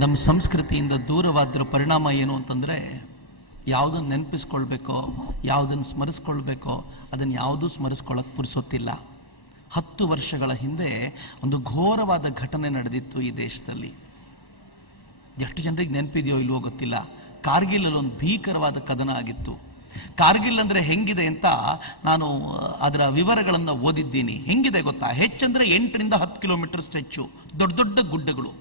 ನಮ್ಮ ಸಂಸ್ಕೃತಿಯಿಂದ ದೂರವಾದ್ರ ಪರಿಣಾಮ ಏನು ಅಂತಂದರೆ, ಯಾವುದನ್ನು ನೆನಪಿಸ್ಕೊಳ್ಬೇಕೋ, ಯಾವುದನ್ನು ಸ್ಮರಿಸ್ಕೊಳ್ಬೇಕೋ ಅದನ್ನು ಯಾವುದೂ ಸ್ಮರಿಸ್ಕೊಳ್ಳೋಕೆ ಪುರ್ಸೊತ್ತಿಲ್ಲ. 10 ವರ್ಷಗಳ ಹಿಂದೆ ಒಂದು ಘೋರವಾದ ಘಟನೆ ನಡೆದಿತ್ತು ಈ ದೇಶದಲ್ಲಿ. ಎಷ್ಟು ಜನರಿಗೆ ನೆನಪಿದೆಯೋ ಇಲ್ವೋ ಗೊತ್ತಿಲ್ಲ. ಕಾರ್ಗಿಲಲ್ಲಿ ಒಂದು ಭೀಕರವಾದ ಕದನ ಆಗಿತ್ತು. ಕಾರ್ಗಿಲ್ ಅಂದರೆ ಹೆಂಗಿದೆ ಅಂತ ನಾನು ಅದರ ವಿವರಗಳನ್ನು ಓದಿದ್ದೀನಿ. ಹೆಂಗಿದೆ ಗೊತ್ತಾ? ಹೆಚ್ಚಂದ್ರೆ 8 ರಿಂದ 10 ಕಿಲೋಮೀಟರ್ ಸ್ಟ್ರೆಚ್ಚು, ದೊಡ್ಡ ದೊಡ್ಡ ಗುಡ್ಡಗಳು,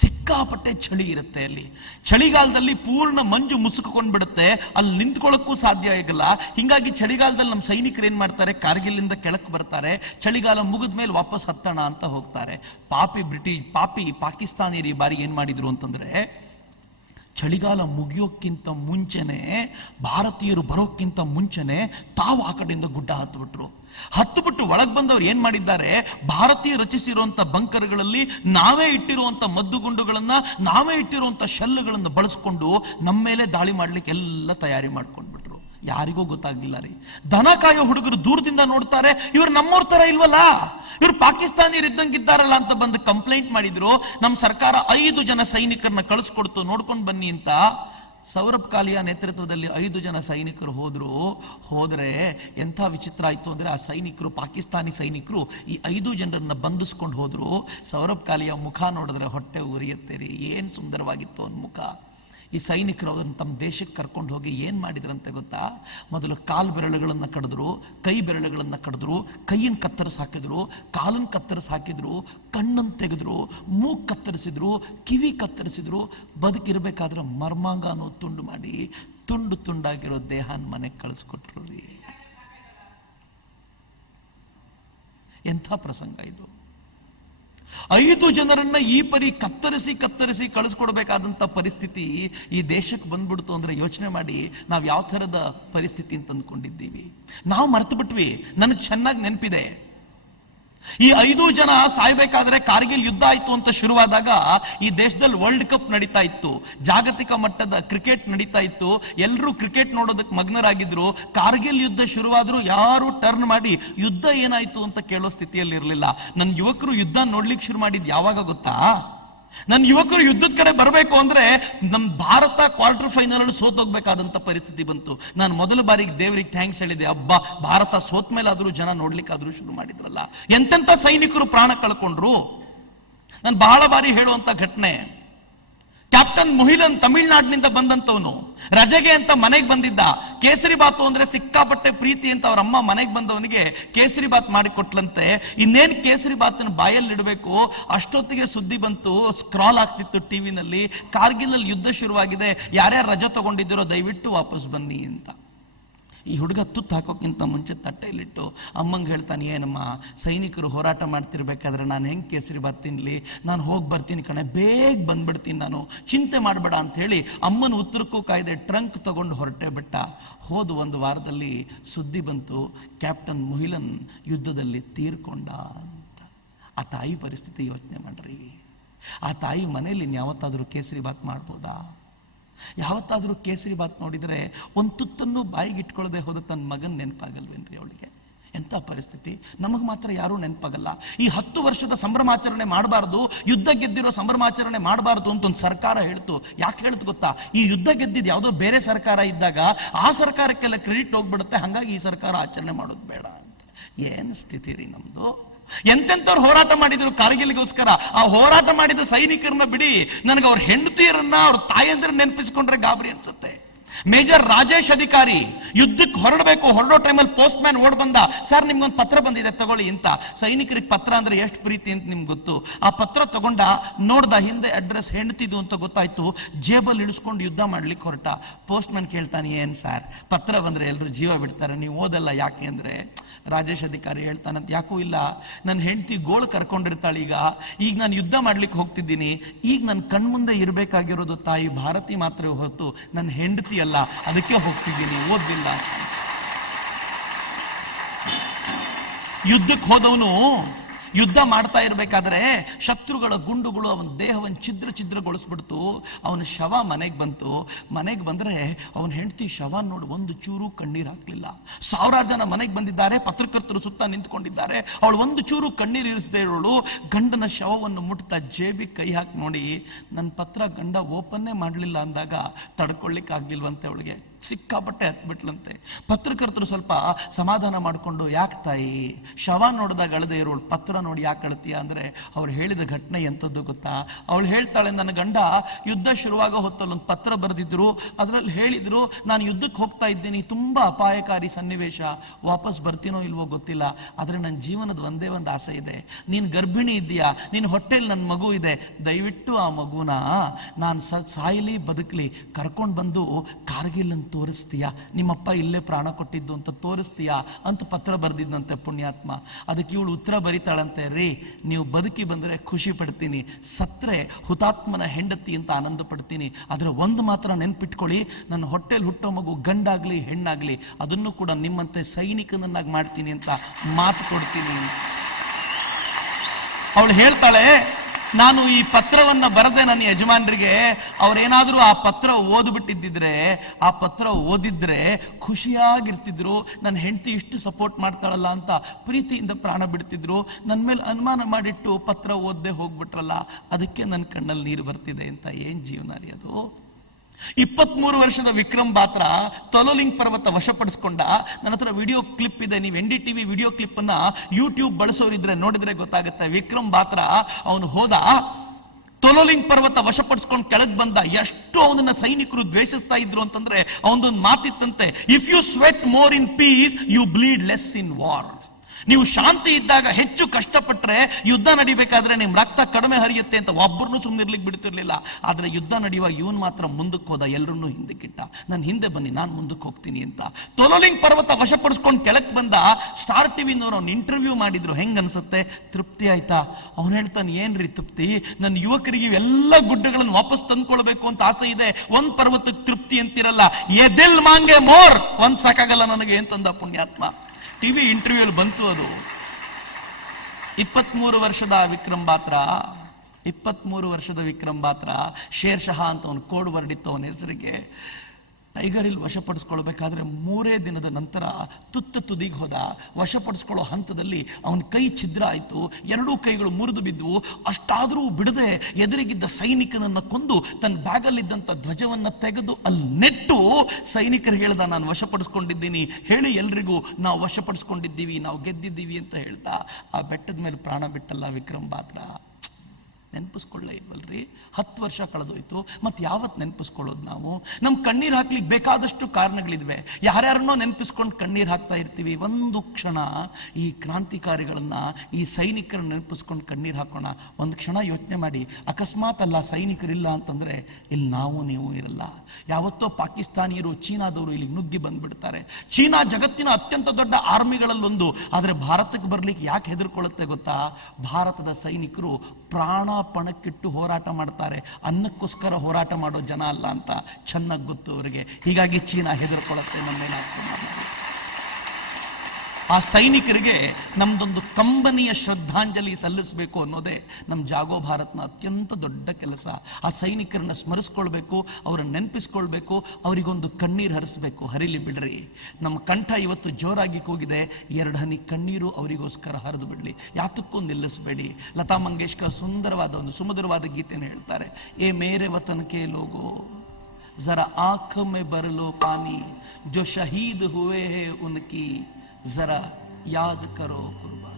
ಸಿಕ್ಕಾಪಟ್ಟೆ ಚಳಿ ಇರುತ್ತೆ. ಅಲ್ಲಿ ಚಳಿಗಾಲದಲ್ಲಿ ಪೂರ್ಣ ಮಂಜು ಮುಸುಕೊಂಡ್ಬಿಡುತ್ತೆ, ಅಲ್ಲಿ ನಿಂತ್ಕೊಳ್ಳೋಕ್ಕೂ ಸಾಧ್ಯ ಆಗಲ್ಲ. ಹಿಂಗಾಗಿ ಚಳಿಗಾಲದಲ್ಲಿ ನಮ್ಮ ಸೈನಿಕರು ಏನ್ ಮಾಡ್ತಾರೆ, ಕಾರ್ಗಿಲಿಂದ ಕೆಳಕ್ಕೆ ಬರ್ತಾರೆ, ಚಳಿಗಾಲ ಮುಗಿದ ಮೇಲೆ ವಾಪಸ್ ಹತ್ತೋಣ ಅಂತ ಹೋಗ್ತಾರೆ. ಪಾಪಿ ಪಾಕಿಸ್ತಾನಿಯರು ಈ ಬಾರಿ ಏನ್ ಮಾಡಿದ್ರು ಅಂತಂದ್ರೆ, ಚಳಿಗಾಲ ಮುಗಿಯೋಕ್ಕಿಂತ ಮುಂಚೆನೆ, ಭಾರತೀಯರು ಬರೋಕ್ಕಿಂತ ಮುಂಚೆನೆ ತಾವು ಆ ಕಡೆಯಿಂದ ಗುಡ್ಡ ಹತ್ತುಬಿಟ್ಟು ಒಳಗೆ ಬಂದವರು ಏನ್ ಮಾಡಿದ್ದಾರೆ, ಭಾರತೀಯ ರಚಿಸಿರುವಂತ ಬಂಕರ್ಗಳಲ್ಲಿ ನಾವೇ ಇಟ್ಟಿರುವಂತ ಮದ್ದುಗುಂಡುಗಳನ್ನ, ನಾವೇ ಇಟ್ಟಿರುವಂತ ಶೆಲ್ಗಳನ್ನ ಬಳಸ್ಕೊಂಡು ನಮ್ಮ ಮೇಲೆ ದಾಳಿ ಮಾಡ್ಲಿಕ್ಕೆ ಎಲ್ಲ ತಯಾರಿ ಮಾಡ್ಕೊಂಡ್ಬಿಟ್ರು. ಯಾರಿಗೂ ಗೊತ್ತಾಗ್ಲಿಲ್ಲ ರೀ. ದನ ಕಾಯೋ ಹುಡುಗರು ದೂರದಿಂದ ನೋಡ್ತಾರೆ, ಇವ್ರು ನಮ್ಮವ್ರ ತರ ಇಲ್ವಲ್ಲ, ಇವ್ರು ಪಾಕಿಸ್ತಾನಿಯರು ಇದ್ದಂಗಿದ್ದಾರಲ್ಲ ಅಂತ ಬಂದು ಕಂಪ್ಲೇಂಟ್ ಮಾಡಿದ್ರು. ನಮ್ಮ ಸರ್ಕಾರ 5 ಜನ ಸೈನಿಕರನ್ನ ಕಳಿಸ್ಕೊಡ್ತು, ನೋಡ್ಕೊಂಡು ಬನ್ನಿ ಅಂತ. ಸೌರಭ್ ಕಾಲಿಯಾ ನೇತೃತ್ವದಲ್ಲಿ 5 ಜನ ಸೈನಿಕರು ಹೋದ್ರೆ ಎಂಥ ವಿಚಿತ್ರ ಆಯ್ತು ಅಂದ್ರೆ, ಆ ಸೈನಿಕರು, ಪಾಕಿಸ್ತಾನಿ ಸೈನಿಕರು ಈ 5 ಜನರನ್ನ ಬಂಧಿಸ್ಕೊಂಡು ಹೋದ್ರು. ಸೌರಭ್ ಕಾಲಿಯಾ ಮುಖ ನೋಡಿದ್ರೆ ಹೊಟ್ಟೆ ಉರಿಯುತ್ತೆ ರೀ. ಏನ್ ಸುಂದರವಾಗಿತ್ತು ಅವನ ಮುಖ. ಈ ಸೈನಿಕರು ಅದನ್ನು ತಮ್ಮ ದೇಶಕ್ಕೆ ಕರ್ಕೊಂಡು ಹೋಗಿ ಏನ್ ಮಾಡಿದ್ರಂತೆ ಗೊತ್ತಾ? ಮೊದಲು ಕಾಲು ಬೆರಳುಗಳನ್ನ ಕಡಿದ್ರು, ಕೈ ಬೆರಳುಗಳನ್ನ ಕಡಿದ್ರು, ಕೈಯನ್ನು ಕತ್ತರಿಸಿ ಹಾಕಿದ್ರು, ಕಾಲನ್ನು ಕತ್ತರಿಸಿ ಹಾಕಿದ್ರು, ಕಣ್ಣನ್ನು ತೆಗೆದ್ರು, ಮೂಗು ಕತ್ತರಿಸಿದ್ರು, ಕಿವಿ ಕತ್ತರಿಸಿದ್ರು. ಬದುಕಿರ್ಬೇಕಾದ್ರೆ ಮರ್ಮಾಂಗನೂ ತುಂಡು ಮಾಡಿ ತುಂಡು ತುಂಡಾಗಿರೋ ದೇಹನ ಮನೆಗೆ ಕಳಿಸ್ಕೊಟ್ರು ರೀ. ಎಂಥ ಪ್ರಸಂಗ ಇದು! 5 ಜನರನ್ನ ಈ ಪರಿ ಕತ್ತರಿಸಿ ಕಳಿಸ್ಕೊಡ್ಬೇಕಾದಂತ ಪರಿಸ್ಥಿತಿ ಈ ದೇಶಕ್ಕೆ ಬಂದ್ಬಿಡ್ತು ಅಂದ್ರೆ ಯೋಚನೆ ಮಾಡಿ ನಾವು ಯಾವ ಥರದ ಪರಿಸ್ಥಿತಿ ಅಂತ ಅಂದ್ಕೊಂಡಿದ್ದೀವಿ. ನಾವು ಮರ್ತು ಬಿಟ್ವಿ. ನನಗೆ ಚೆನ್ನಾಗಿ ನೆನಪಿದೆ, ಈ 5 ಜನ ಸಾಯ್ಬೇಕಾದ್ರೆ ಕಾರ್ಗಿಲ್ ಯುದ್ಧ ಆಯ್ತು ಅಂತ ಶುರುವಾದಾಗ ಈ ದೇಶದಲ್ಲಿ ವರ್ಲ್ಡ್ ಕಪ್ ನಡೀತಾ ಇತ್ತು, ಜಾಗತಿಕ ಮಟ್ಟದ ಕ್ರಿಕೆಟ್ ನಡೀತಾ ಇತ್ತು, ಎಲ್ಲರೂ ಕ್ರಿಕೆಟ್ ನೋಡೋದಕ್ಕೆ ಮಗ್ನರಾಗಿದ್ರು. ಕಾರ್ಗಿಲ್ ಯುದ್ಧ ಶುರುವಾದ್ರೂ ಯಾರು ಟರ್ನ್ ಮಾಡಿ ಯುದ್ಧ ಏನಾಯ್ತು ಅಂತ ಕೇಳೋ ಸ್ಥಿತಿಯಲ್ಲಿ ಇರಲಿಲ್ಲ. ನನ್ನ ಯುವಕರು ಯುದ್ಧ ನೋಡ್ಲಿಕ್ಕೆ ಶುರು ಮಾಡಿದ್ ಯಾವಾಗ ಗೊತ್ತಾ? ನನ್ನ ಯುವಕರು ಯುದ್ಧದ ಕಡೆ ಬರಬೇಕು ಅಂದ್ರೆ ನಮ್ ಭಾರತ ಕ್ವಾರ್ಟರ್ ಫೈನಲ್ ಅಲ್ಲಿ ಸೋತೋಗ್ಬೇಕಾದಂತ ಪರಿಸ್ಥಿತಿ ಬಂತು. ನಾನು ಮೊದಲ ಬಾರಿಗೆ ದೇವರಿಗೆ ಥ್ಯಾಂಕ್ಸ್ ಹೇಳಿದೆ. ಹಬ್ಬ, ಭಾರತ ಸೋತ್ ಮೇಲೆ ಆದ್ರೂ ಜನ ನೋಡ್ಲಿಕ್ಕಾದ್ರೂ ಶುರು ಮಾಡಿದ್ರಲ್ಲ. ಎಂತೆಂತ ಸೈನಿಕರು ಪ್ರಾಣ ಕಳ್ಕೊಂಡ್ರು. ನಾನು ಬಹಳ ಬಾರಿ ಹೇಳುವಂತ ಘಟನೆ, ಕ್ಯಾಪ್ಟನ್ ಮುಹಿಲನ್ ತಮಿಳ್ನಾಡಿನಿಂದ ಬಂದಂತವನು ರಜೆಗೆ ಅಂತ ಮನೆಗೆ ಬಂದಿದ್ದ. ಕೇಸರಿ ಬಾತು ಅಂದ್ರೆ ಸಿಕ್ಕಾಪಟ್ಟೆ ಪ್ರೀತಿ ಅಂತ ಅವ್ರ ಅಮ್ಮ ಮನೆಗೆ ಬಂದವನಿಗೆ ಕೇಸರಿ ಬಾತ್ ಮಾಡಿ ಕೊಟ್ಲಂತೆ. ಇನ್ನೇನ್ ಕೇಸರಿ ಬಾತನ ಬಾಯಲ್ಲಿ ಇಡಬೇಕು ಅಷ್ಟೊತ್ತಿಗೆ ಸುದ್ದಿ ಬಂತು, ಸ್ಕ್ರಾಲ್ ಆಗ್ತಿತ್ತು ಟಿವಿನಲ್ಲಿ, ಕಾರ್ಗಿಲ್ ಅಲ್ಲಿ ಯುದ್ಧ ಶುರುವಾಗಿದೆ, ಯಾರ್ಯಾರು ರಜೆ ತಗೊಂಡಿದ್ದೀರೋ ದಯವಿಟ್ಟು ವಾಪಸ್ ಬನ್ನಿ ಅಂತ. ಈ ಹುಡುಗ ತುತ್ತು ಹಾಕೋಕ್ಕಿಂತ ಮುಂಚೆ ತಟ್ಟೆಯಲ್ಲಿಟ್ಟು ಅಮ್ಮಂಗೆ ಹೇಳ್ತಾನೆ, ಏನಮ್ಮ ಸೈನಿಕರು ಹೋರಾಟ ಮಾಡ್ತಿರ್ಬೇಕಾದ್ರೆ ನಾನು ಹೆಂಗೆ ಕೇಸರಿ ಬಾತ್ ತಿನ್ಲಿ, ನಾನು ಹೋಗಿ ಬರ್ತೀನಿ ಕಣೆ, ಬೇಗ ಬಂದ್ಬಿಡ್ತೀನಿ, ನಾನು ಚಿಂತೆ ಮಾಡಬೇಡ ಅಂತ ಹೇಳಿ ಅಮ್ಮನ ಉತ್ತರಕ್ಕೂ ಕಾಯ್ದೆ ಟ್ರಂಕ್ ತಗೊಂಡು ಹೊರಟೆ ಬಿಟ್ಟ. ಹೋದ 1 ವಾರದಲ್ಲಿ ಸುದ್ದಿ ಬಂತು, ಕ್ಯಾಪ್ಟನ್ ಮುಹಿಲನ್ ಯುದ್ಧದಲ್ಲಿ ತೀರ್ಕೊಂಡ ಅಂತ. ಆ ತಾಯಿ ಪರಿಸ್ಥಿತಿ ಯೋಚನೆ ಮಾಡ್ರಿ. ಆ ತಾಯಿ ಮನೆಯಲ್ಲಿ ಯಾವತ್ತಾದ್ರೂ ಕೇಸರಿ ಬಾತ್ ಮಾಡ್ಬೋದಾ? ಯಾವತ್ತಾದ್ರೂ ಕೇಸರಿ ಬಾತ್ ನೋಡಿದ್ರೆ ಒಂದು ತುತ್ತನ್ನು ಬಾಯಿಗೆ ಇಟ್ಕೊಳ್ಳದೆ ಹೋದ ತನ್ನ ಮಗನ್ ನೆನಪಾಗಲ್ವೇನ್ರಿ ಅವಳಿಗೆ? ಎಂಥ ಪರಿಸ್ಥಿತಿ! ನಮಗ್ ಮಾತ್ರ ಯಾರೂ ನೆನಪಾಗಲ್ಲ. ಈ 10 ವರ್ಷದ ಸಂಭ್ರಮಾಚರಣೆ ಮಾಡಬಾರ್ದು, ಯುದ್ಧ ಗೆದ್ದಿರೋ ಸಂಭ್ರಮಾಚರಣೆ ಮಾಡಬಾರ್ದು ಅಂತ ಒಂದು ಸರ್ಕಾರ ಹೇಳ್ತು. ಯಾಕೆ ಹೇಳ್ತು ಗೊತ್ತಾ? ಈ ಯುದ್ಧ ಗೆದ್ದಿದ್ದು ಯಾವುದೋ ಬೇರೆ ಸರ್ಕಾರ ಇದ್ದಾಗ ಆ ಸರ್ಕಾರಕ್ಕೆಲ್ಲ ಕ್ರೆಡಿಟ್ ಹೋಗ್ಬಿಡುತ್ತೆ, ಹಾಗಾಗಿ ಈ ಸರ್ಕಾರ ಆಚರಣೆ ಮಾಡೋದು ಬೇಡ ಅಂತ. ಏನ್ ಸ್ಥಿತಿ ರೀ ನಮ್ದು! ಎಂತೆಂಥವ್ರು ಹೋರಾಟ ಮಾಡಿದ್ರು ಕಾರ್ಗಿಲ್ಗೋಸ್ಕರ. ಆ ಹೋರಾಟ ಮಾಡಿದ ಸೈನಿಕರನ್ನ ಬಿಡಿ, ನನಗೆ ಅವ್ರ ಹೆಂಡತಿಯರನ್ನ, ಅವ್ರ ತಾಯಂದ್ರ ನೆನಪಿಸ್ಕೊಂಡ್ರೆ ಗಾಬರಿ ಅನ್ಸುತ್ತೆ. ಮೇಜರ್ ರಾಜೇಶ್ ಅಧಿಕಾರಿ ಯುದ್ಧಕ್ಕೆ ಹೊರಡೋ ಟೈಮಲ್ಲಿ ಪೋಸ್ಟ್ ಮ್ಯಾನ್ ಓಡ್ ಬಂದ, ಸರ್ ನಿಮ್ಗೊಂದು ಪತ್ರ ಬಂದಿದೆ ತಗೊಳ್ಳಿ ಅಂತ. ಸೈನಿಕರಿಗೆ ಪತ್ರ ಅಂದ್ರೆ ಎಷ್ಟು ಪ್ರೀತಿ ಅಂತ ನಿಮ್ಗೆ ಗೊತ್ತು. ಆ ಪತ್ರ ತಗೊಂಡ, ನೋಡ್ದ, ಹಿಂದೆ ಅಡ್ರೆಸ್ ಹೆಂಡತಿದು ಅಂತ ಗೊತ್ತಾಯ್ತು, ಜೇಬಲ್ಲಿ ಇಳಿಸ್ಕೊಂಡು ಯುದ್ಧ ಮಾಡ್ಲಿಕ್ಕೆ ಹೊರಟ. ಪೋಸ್ಟ್ ಮ್ಯಾನ್ ಕೇಳ್ತಾನೆ, ಏನ್ ಸರ್ ಪತ್ರ ಬಂದ್ರೆ ಎಲ್ರು ಜೀವ ಬಿಡ್ತಾರೆ, ನೀವು ಓದಲ್ಲ ಯಾಕೆ ಅಂದ್ರೆ, ರಾಜೇಶ್ ಅಧಿಕಾರಿ ಹೇಳ್ತಾನಂತ, ಯಾಕೂ ಇಲ್ಲ, ನನ್ನ ಹೆಂಡತಿ ಗೋಳು ಕರ್ಕೊಂಡಿರ್ತಾಳೆ, ಈಗ ನಾನು ಯುದ್ಧ ಮಾಡ್ಲಿಕ್ಕೆ ಹೋಗ್ತಿದ್ದೀನಿ, ಈಗ ನನ್ನ ಕಣ್ಮುಂದೆ ಇರಬೇಕಾಗಿರೋದು ತಾಯಿ ಭಾರತಿ ಮಾತ್ರ ಹೊರತು ನನ್ನ ಹೆಂಡತಿ ಅಲ್ಲ, ಅದಕ್ಕೆ ಹೋಗ್ತಿದ್ದೀನಿ, ಓದಿಲ್ಲ. ಯುದ್ಧಕ್ಕೆ ಹೋದವನು ಯುದ್ಧ ಮಾಡ್ತಾ ಇರ್ಬೇಕಾದ್ರೆ ಶತ್ರುಗಳ ಗುಂಡುಗಳು ಅವನ ದೇಹವನ್ನು ಛಿದ್ರಗೊಳಿಸ್ಬಿಡ್ತು. ಅವನ ಶವ ಮನೆಗೆ ಬಂತು. ಮನೆಗೆ ಬಂದ್ರೆ ಅವನ ಹೆಂಡತಿ ಶವ ನೋಡಿ ಒಂದು ಚೂರು ಕಣ್ಣೀರು ಹಾಕ್ಲಿಲ್ಲ. ಸಾವಿರಾರು ಜನ ಮನೆಗೆ ಬಂದಿದ್ದಾರೆ, ಪತ್ರಕರ್ತರು ಸುತ್ತ ನಿಂತ್ಕೊಂಡಿದ್ದಾರೆ. ಅವಳು ಒಂದು ಚೂರು ಕಣ್ಣೀರು ಇರಿಸದೆ ಇರೋಳು ಗಂಡನ ಶವವನ್ನು ಮುಟ್ತಾ ಜೇಬಿ ಕೈ ಹಾಕಿ ನೋಡಿ, ನನ್ನ ಪತ್ರ ಗಂಡ ಓಪನ್ನೇ ಮಾಡಲಿಲ್ಲ ಅಂದಾಗ ತಡ್ಕೊಳ್ಳಿಕ್ಕೆ ಆಗ್ಲಿಲ್ವಂತೆ. ಅವಳಿಗೆ ಸಿಕ್ಕಾಪಟ್ಟೆ ಹತ್ಬಿಟ್ಲಂತೆ. ಪತ್ರಕರ್ತರು ಸ್ವಲ್ಪ ಸಮಾಧಾನ ಮಾಡಿಕೊಂಡು, ಯಾಕೆ ತಾಯಿ ಶವ ನೋಡಿದಾಗ ಅಳದೆ ಇರೋಳು, ಪತ್ರ ನೋಡಿ ಯಾಕೆ ಅಳ್ತೀಯ ಅಂದ್ರೆ ಅವ್ರು ಹೇಳಿದ ಘಟನೆ ಎಂಥದ್ದು ಗೊತ್ತಾ? ಅವಳು ಹೇಳ್ತಾಳೆ, ನನ್ನ ಗಂಡ ಯುದ್ಧ ಶುರುವಾಗ ಹೊತ್ತಲ್ಲಿ ಒಂದು ಪತ್ರ ಬರೆದಿದ್ರು, ಅದರಲ್ಲಿ ಹೇಳಿದ್ರು ನಾನು ಯುದ್ಧಕ್ಕೆ ಹೋಗ್ತಾ ಇದ್ದೀನಿ, ತುಂಬಾ ಅಪಾಯಕಾರಿ ಸನ್ನಿವೇಶ, ವಾಪಸ್ ಬರ್ತೀನೋ ಇಲ್ವೋ ಗೊತ್ತಿಲ್ಲ, ಆದ್ರೆ ನನ್ನ ಜೀವನದ ಒಂದೇ ಒಂದು ಆಸೆ ಇದೆ, ನೀನ್ ಗರ್ಭಿಣಿ ಇದ್ದೀಯಾ, ನಿನ್ನ ಹೊಟ್ಟೆಲಿ ನನ್ನ ಮಗು ಇದೆ, ದಯವಿಟ್ಟು ಆ ಮಗುನ ನಾನು ಸಾಯ್ಲಿ ಬದುಕಲಿ ಕರ್ಕೊಂಡು ಬಂದು ಕಾರ್ಗಿಲ್ ಅಂತ ತೋರಿಸ್ತೀಯಾ, ನಿಮ್ಮಪ್ಪ ಇಲ್ಲೇ ಪ್ರಾಣ ಕೊಟ್ಟಿದ್ದು ಅಂತ ತೋರಿಸ್ತೀಯಾ ಅಂತ ಪತ್ರ ಬರೆದಿದ್ದಂತೆ ಪುಣ್ಯಾತ್ಮ. ಅದಕ್ಕೆ ಇವಳು ಉತ್ತರ ಬರೀತಾಳಂತೆ, ರೀ ನೀವು ಬದುಕಿ ಬಂದರೆ ಖುಷಿ ಪಡ್ತೀನಿ, ಸತ್ರೆ ಹುತಾತ್ಮನ ಹೆಂಡತಿ ಅಂತ ಆನಂದ ಪಡ್ತೀನಿ, ಆದ್ರೆ ಒಂದು ಮಾತ್ರ ನೆನ್ಪಿಟ್ಕೊಳ್ಳಿ, ನನ್ನ ಹೊಟ್ಟೆಲ್ ಹುಟ್ಟೋ ಮಗು ಗಂಡಾಗ್ಲಿ ಹೆಣ್ಣಾಗ್ಲಿ ಅದನ್ನು ಕೂಡ ನಿಮ್ಮಂತೆ ಸೈನಿಕನನ್ನಾಗಿ ಮಾಡ್ತೀನಿ ಅಂತ ಮಾತು ಕೊಡ್ತೀನಿ. ಅವಳು ಹೇಳ್ತಾಳೆ, ನಾನು ಈ ಪತ್ರವನ್ನ ಬರದೆ ನನ್ನ ಯಜಮಾನರಿಗೆ ಅವ್ರೇನಾದ್ರೂ ಆ ಪತ್ರ ಓದ್ಬಿಟ್ಟಿದ್ದಿದ್ರೆ, ಆ ಪತ್ರ ಓದಿದ್ರೆ ಖುಷಿಯಾಗಿರ್ತಿದ್ರು, ನನ್ನ ಹೆಂಡತಿ ಇಷ್ಟು ಸಪೋರ್ಟ್ ಮಾಡ್ತಾಳಲ್ಲ ಅಂತ ಪ್ರೀತಿಯಿಂದ ಪ್ರಾಣ ಬಿಡ್ತಿದ್ರು. ನನ್ನ ಮೇಲೆ ಅನುಮಾನ ಮಾಡಿಟ್ಟು ಪತ್ರ ಓದದೆ ಹೋಗ್ಬಿಟ್ರಲ್ಲ, ಅದಕ್ಕೆ ನನ್ನ ಕಣ್ಣಲ್ಲಿ ನೀರು ಬರ್ತಿದೆ ಅಂತ. ಏನ್ ಜೀವನ ರೀ ಅದು? 23 ವರ್ಷದ ವಿಕ್ರಮ್ ಬಾತ್ರ ತೊಲೋಲಿಂಗ್ ಪರ್ವತ ವಶಪಡಿಸ್ಕೊಂಡ. ನನ್ನ ಹತ್ರ ವಿಡಿಯೋ ಕ್ಲಿಪ್ ಇದೆ, ನೀವು NDTV ವಿಡಿಯೋ ಕ್ಲಿಪ್ ಅನ್ನ ಯೂಟ್ಯೂಬ್ ಬಳಸೋರಿದ್ರೆ ನೋಡಿದ್ರೆ ಗೊತ್ತಾಗುತ್ತೆ. ವಿಕ್ರಮ್ ಬಾತ್ರ ಅವನು ಹೋದ, ತೊಲೋಲಿಂಗ್ ಪರ್ವತ ವಶಪಡಿಸ್ಕೊಂಡು ಕೆಳಗೆ ಬಂದ. ಎಷ್ಟು ಅವನನ್ನ ಸೈನಿಕರು ದ್ವೇಷಿಸ್ತಾ ಇದ್ರು ಅಂತಂದ್ರೆ ಅವನದೊಂದು ಮಾತಿತ್ತಂತೆ, if you sweat more in peace you bleed less in war. ನೀವು ಶಾಂತಿ ಇದ್ದಾಗ ಹೆಚ್ಚು ಕಷ್ಟಪಟ್ರೆ ಯುದ್ಧ ನಡಿಬೇಕಾದ್ರೆ ನಿಮ್ ರಕ್ತ ಕಡಿಮೆ ಹರಿಯುತ್ತೆ ಅಂತ ಒಬ್ಬರನ್ನು ಸುಮ್ಮನಿರ್ಲಿಕ್ಕೆ ಬಿಡ್ತಿರ್ಲಿಲ್ಲ. ಆದ್ರೆ ಯುದ್ಧ ನಡೆಯುವಾಗ ಇವನ್ ಮಾತ್ರ ಮುಂದಕ್ಕೆ ಹೋದ, ಎಲ್ಲರನ್ನೂ ಹಿಂದಕ್ಕಿಟ್ಟ, ನಾನು ಹಿಂದೆ ಬನ್ನಿ ನಾನು ಮುಂದಕ್ಕೆ ಹೋಗ್ತೀನಿ ಅಂತ. ತೊಲೋಲಿಂಗ್ ಪರ್ವತ ವಶಪಡಿಸ್ಕೊಂಡು ಕೆಳಕ್ ಬಂದ. ಸ್ಟಾರ್ ಟಿವಿನವ್ರು ಅವ್ನು ಇಂಟರ್ವ್ಯೂ ಮಾಡಿದ್ರು, ಹೆಂಗ್ ಅನ್ಸುತ್ತೆ, ತೃಪ್ತಿ ಆಯ್ತಾ? ಅವ್ನು ಹೇಳ್ತಾನೆ, ಏನ್ರಿ ತೃಪ್ತಿ, ನನ್ನ ಯುವಕರಿಗೆ ಎಲ್ಲ ಗುಡ್ಡಗಳನ್ನು ವಾಪಸ್ ತಂದ್ಕೊಳ್ಬೇಕು ಅಂತ ಆಸೆ ಇದೆ, ಒಂದ್ ಪರ್ವತಕ್ಕೆ ತೃಪ್ತಿ ಅಂತಿರಲ್ಲ, ಎದೆಲ್ ಮಾಂಗೆ ಮೋರ್, ಒಂದ್ ಸಾಕಾಗಲ್ಲ ನನಗೆ ಅಂತಂದ ಪುಣ್ಯಾತ್ಮ. ಟಿವಿ ಇಂಟರ್ವ್ಯೂ ಬಂತು ಅದು. 23 ವರ್ಷದ ವಿಕ್ರಮ್ ಬಾತ್ರ, 23 ವರ್ಷದ ವಿಕ್ರಮ್ ಬಾತ್ರ ಶೇರ್ ಶಹ ಅಂತ ಅವನು ಕೋಡ್ ವರ್ಡ್ ಇತ್ತು ಅವನ ಹೆಸರಿಗೆ. ಟೈಗರ್ ಹಿಲ್ ವಶಪಡಿಸ್ಕೊಳ್ಬೇಕಾದ್ರೆ 3 ದಿನದ ನಂತರ ತುದಿಗೆ ಹೋದ. ವಶಪಡಿಸ್ಕೊಳ್ಳೋ ಹಂತದಲ್ಲಿ ಅವನ ಕೈ ಛಿದ್ರ ಆಯ್ತು, 2 ಕೈಗಳು ಮುರಿದು ಬಿದ್ವು. ಅಷ್ಟಾದ್ರೂ ಬಿಡದೆ ಎದುರಿಗಿದ್ದ ಸೈನಿಕನನ್ನ ಕೊಂದು ತನ್ನ ಬ್ಯಾಗಲ್ಲಿದ್ದಂತ ಧ್ವಜವನ್ನ ತೆಗೆದು ಅಲ್ಲಿ ನೆಟ್ಟು ಸೈನಿಕರು ಹೇಳ್ದ, ನಾನು ವಶಪಡಿಸ್ಕೊಂಡಿದ್ದೀನಿ, ಹೇಳಿ ಎಲ್ರಿಗೂ ನಾವು ವಶಪಡಿಸ್ಕೊಂಡಿದ್ದೀವಿ, ನಾವು ಗೆದ್ದಿದ್ದೀವಿ ಅಂತ ಹೇಳ್ತಾ ಆ ಬೆಟ್ಟದ ಮೇಲೆ ಪ್ರಾಣ ಬಿಟ್ಟಲ್ಲ ವಿಕ್ರಮ್ ಬಾತ್ರ. ನೆನಪಿಸ್ಕೊಳ್ಳೇ ಇಲ್ವಲ್ರಿ? 10 ವರ್ಷ ಕಳೆದೋಯ್ತು, ಮತ್ತೆ ಯಾವತ್ತು ನೆನಪಿಸ್ಕೊಳ್ಳೋದು ನಾವು? ನಮ್ ಕಣ್ಣೀರ್ ಹಾಕ್ಲಿಕ್ಕೆ ಬೇಕಾದಷ್ಟು ಕಾರಣಗಳಿದ್ವೆ, ಯಾರ್ಯಾರನ್ನೋ ನೆನಪಿಸ್ಕೊಂಡು ಕಣ್ಣೀರ್ ಹಾಕ್ತಾ ಇರ್ತೀವಿ. ಒಂದು ಕ್ಷಣ ಈ ಕ್ರಾಂತಿಕಾರಿಗಳನ್ನ, ಈ ಸೈನಿಕರನ್ನ ನೆನಪಿಸ್ಕೊಂಡು ಕಣ್ಣೀರ್ ಹಾಕೋಣ. ಒಂದು ಕ್ಷಣ ಯೋಚನೆ ಮಾಡಿ, ಅಕಸ್ಮಾತ್ ಅಲ್ಲ ಸೈನಿಕರಿಲ್ಲ ಅಂತಂದ್ರೆ ಇಲ್ಲಿ ನಾವು ನೀವು ಇರಲ್ಲ. ಯಾವತ್ತೋ ಪಾಕಿಸ್ತಾನಿಯರು ಚೀನಾದವರು ಇಲ್ಲಿ ನುಗ್ಗಿ ಬಂದ್ಬಿಡ್ತಾರೆ. ಚೀನಾ ಜಗತ್ತಿನ ಅತ್ಯಂತ ದೊಡ್ಡ ಆರ್ಮಿಗಳಲ್ಲೊಂದು, ಆದ್ರೆ ಭಾರತಕ್ಕೆ ಬರ್ಲಿಕ್ಕೆ ಯಾಕೆ ಹೆದರ್ಕೊಳ್ಳುತ್ತೆ ಗೊತ್ತಾ? ಭಾರತದ ಸೈನಿಕರು ಪ್ರಾಣ ಪಣಕ್ಕಿಟ್ಟು ಹೋರಾಟ ಮಾಡ್ತಾರೆ, ಅನ್ನಕ್ಕೋಸ್ಕರ ಹೋರಾಟ ಮಾಡೋ ಜನ ಅಲ್ಲ ಅಂತ ಚೆನ್ನಾಗಿ ಗೊತ್ತು ಅವರಿಗೆ. ಹೀಗಾಗಿ ಚೀನಾ ಹೆದರ್ಕೊಳ್ಳುತ್ತೆ ನಮ್ಮೇನಾಗ್ತದೆ. ಆ ಸೈನಿಕರಿಗೆ ನಮ್ದೊಂದು ಕಂಬನಿಯ ಶ್ರದ್ಧಾಂಜಲಿ ಸಲ್ಲಿಸಬೇಕು ಅನ್ನೋದೇ ನಮ್ಮ ಜಾಗೋ ಭಾರತ್ನ ಅತ್ಯಂತ ದೊಡ್ಡ ಕೆಲಸ. ಆ ಸೈನಿಕರನ್ನ ಸ್ಮರಿಸ್ಕೊಳ್ಬೇಕು, ಅವರನ್ನ ನೆನಪಿಸ್ಕೊಳ್ಬೇಕು, ಅವರಿಗೊಂದು ಕಣ್ಣೀರು ಹರಿಸ್ಬೇಕು. ಹರಿಲಿ ಬಿಡ್ರಿ, ನಮ್ಮ ಕಂಠ ಇವತ್ತು ಜೋರಾಗಿ ಕೂಗಿದೆ, 2 ಹನಿ ಕಣ್ಣೀರು ಅವರಿಗೋಸ್ಕರ ಹರಿದು ಬಿಡ್ಲಿ, ಯಾತಕ್ಕೂ ನಿಲ್ಲಿಸಬೇಡಿ. ಲತಾ ಮಂಗೇಶ್ಕರ್ ಸುಂದರವಾದ ಒಂದು ಸುಮಧುರವಾದ ಗೀತೆಯನ್ನು ಹೇಳ್ತಾರೆ, ಏ ಮೇರೆ ವತನ್ ಕೆ ಲೋಗೋ ಜರಾ ಆಂಖ್ ಮೇ ಬರಲೋ ಪಾನಿ ಜೋ ಶಹೀದ್ ಹುವೆ ಹೇ ಉನ್ಕಿ ಜರಾ ಯಾದ್ ಕರೋ ಕುರ್ಬಾನಿ.